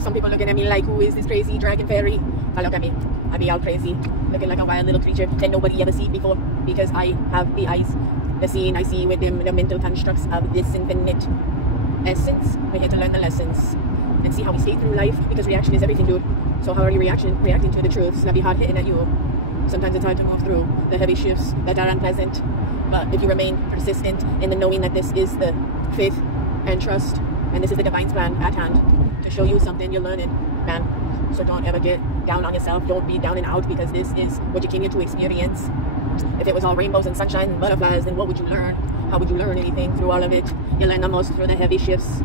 Some people looking at me like, who is this crazy dragon fairy? But look at me. I be all crazy, looking like a wild little creature that nobody ever seen before, because I have the eyes, the seeing I see with them, the mental constructs of this infinite essence. We're here to learn the lessons and see how we stay through life, because reaction is everything, dude. So how are you reacting to the truths that be hard hitting at you? Sometimes it's hard to move through the heavy shifts that are unpleasant, but if you remain persistent in the knowing that this is the faith and trust, and this is the divine's plan at hand to show you something, you'll learn it, man. So don't ever get down on yourself. Don't be down and out, because this is what you came here to experience. If it was all rainbows and sunshine and butterflies, then what would you learn? How would you learn anything through all of it? You learn the most through the heavy shifts.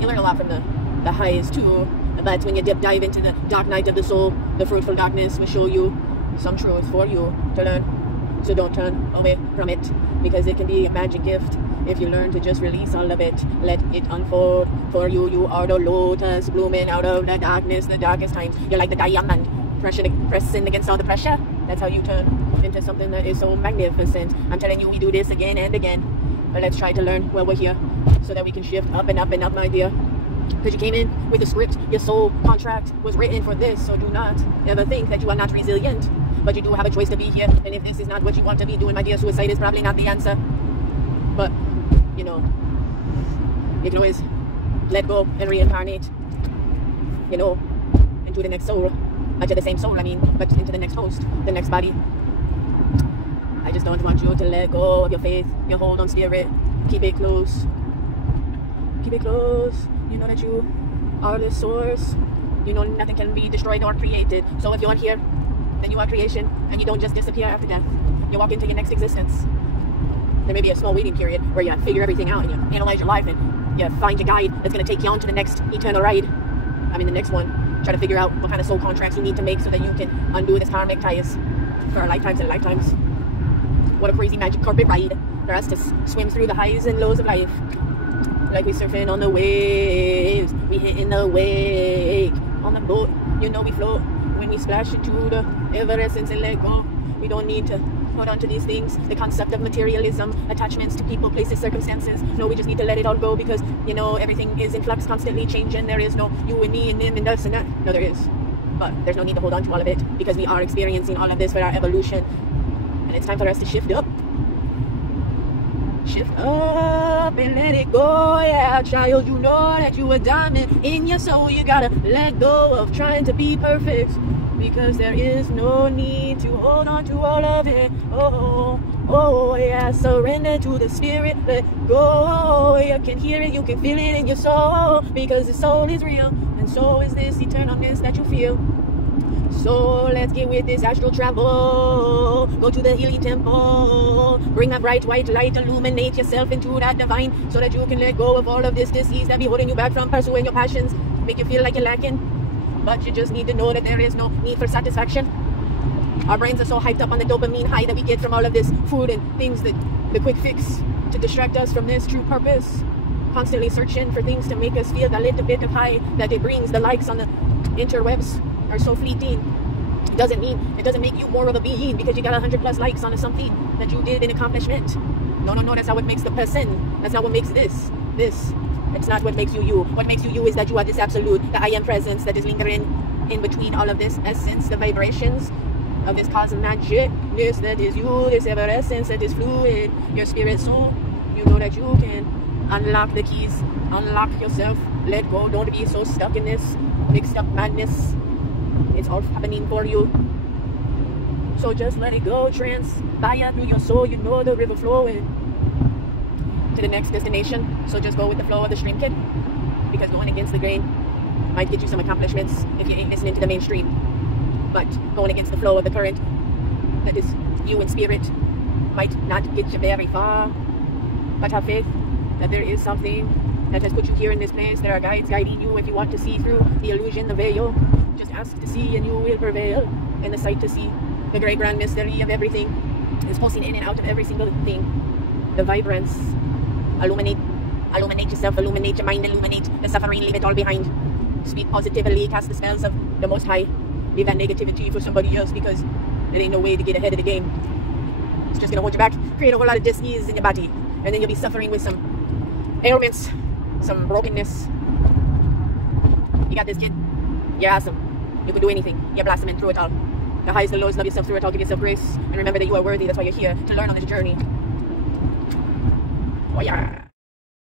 You learn a lot from the highs too, but when you dive into the dark night of the soul, the fruitful darkness will show you some truth for you to learn. So don't turn away from it, because it can be a magic gift if you learn to just release all of it. Let it unfold for you. You are the lotus blooming out of the darkness, the darkest times. You're like the diamond pressing against all the pressure. That's how you turn into something that is so magnificent. I'm telling you, we do this again and again. But let's try to learn while we're here, so that we can shift up and up and up, my dear. Because you came in with a script, your soul contract was written for this. So do not ever think that you are not resilient, but you do have a choice to be here. And if this is not what you want to be doing, my dear, suicide is probably not the answer. But you know, you can always let go and reincarnate, you know, into the next soul, not to the same soul, I mean, but into the next host, the next body. I just don't want you to let go of your faith, your hold on spirit. Keep it close. Keep it close. You know that you are the source. You know nothing can be destroyed or created. So if you're here, then you are creation, and you don't just disappear after death. You walk into your next existence. There may be a small waiting period where you figure everything out and you analyze your life and you find your guide that's going to take you on to the next eternal ride. I mean, the next one. Try to figure out what kind of soul contracts you need to make so that you can undo this karmic ties for our lifetimes and lifetimes. What a crazy magic carpet ride for us to swim through the highs and lows of life. Like we surfing on the waves, we hitting the wake. On the boat, you know we float when we splash into the ever essence and let go. We don't need to hold on to these things, the concept of materialism, attachments to people, places, circumstances. No, we just need to let it all go, because, you know, everything is in flux, constantly changing. There is no you and me and them and us and that. No, there is. But there's no need to hold on to all of it, because we are experiencing all of this for our evolution. And it's time for us to shift up. Shift up and let it go, yeah, child. You know that you a diamond in your soul. You gotta let go of trying to be perfect, because there is no need to hold on to all of it. Oh, oh, yeah, surrender to the spirit, let go. You can hear it, you can feel it in your soul, because the soul is real, and so is this eternalness that you feel. So let's get with this astral travel. Go to the healing temple. Bring a bright white light. Illuminate yourself into that divine, so that you can let go of all of this disease that be holding you back from pursuing your passions. Make you feel like you're lacking. But you just need to know that there is no need for satisfaction. Our brains are so hyped up on the dopamine high that we get from all of this food and things, that the quick fix to distract us from this true purpose. Constantly searching for things to make us feel a little bit of high that it brings. The likes on the interwebs are so fleeting. It doesn't make you more of a being because you got 100+ likes on something that you did in accomplishment. No, that's not what makes the person. That's not what makes this. It's not what makes you you. What makes you you is that you are this absolute, the I am presence that is lingering in between all of this essence, the vibrations of this cosmic magicness that is you, this ever essence that is fluid, your spirit soul. You know that you can unlock the keys, unlock yourself, let go. Don't be so stuck in this mixed up madness. It's all happening for you. So just let it go, transpire through your soul. You know the river flowing to the next destination. So just go with the flow of the stream, kid, because going against the grain might get you some accomplishments if you ain't listening to the mainstream. But going against the flow of the current that is you in spirit might not get you very far. But have faith that there is something that has put you here in this place. There are guides guiding you if you want to see through the illusion, the veil. Just ask to see and you will prevail. And the sight to see, the great grand mystery of everything is pulsing in and out of every single thing. The vibrance. Illuminate yourself, illuminate your mind, illuminate the suffering, leave it all behind. Speak positively, cast the spells of the Most High. Leave that negativity for somebody else, because there ain't no way to get ahead of the game. It's just gonna hold you back, create a whole lot of dis-ease in your body, and then you'll be suffering with some ailments, some brokenness. got this, kid. You're awesome. You can do anything. You're blossoming through it all. The highs, the lows, love yourself through it all. Give yourself grace. And remember that you are worthy. That's why you're here, to learn on this journey. Oh, yeah.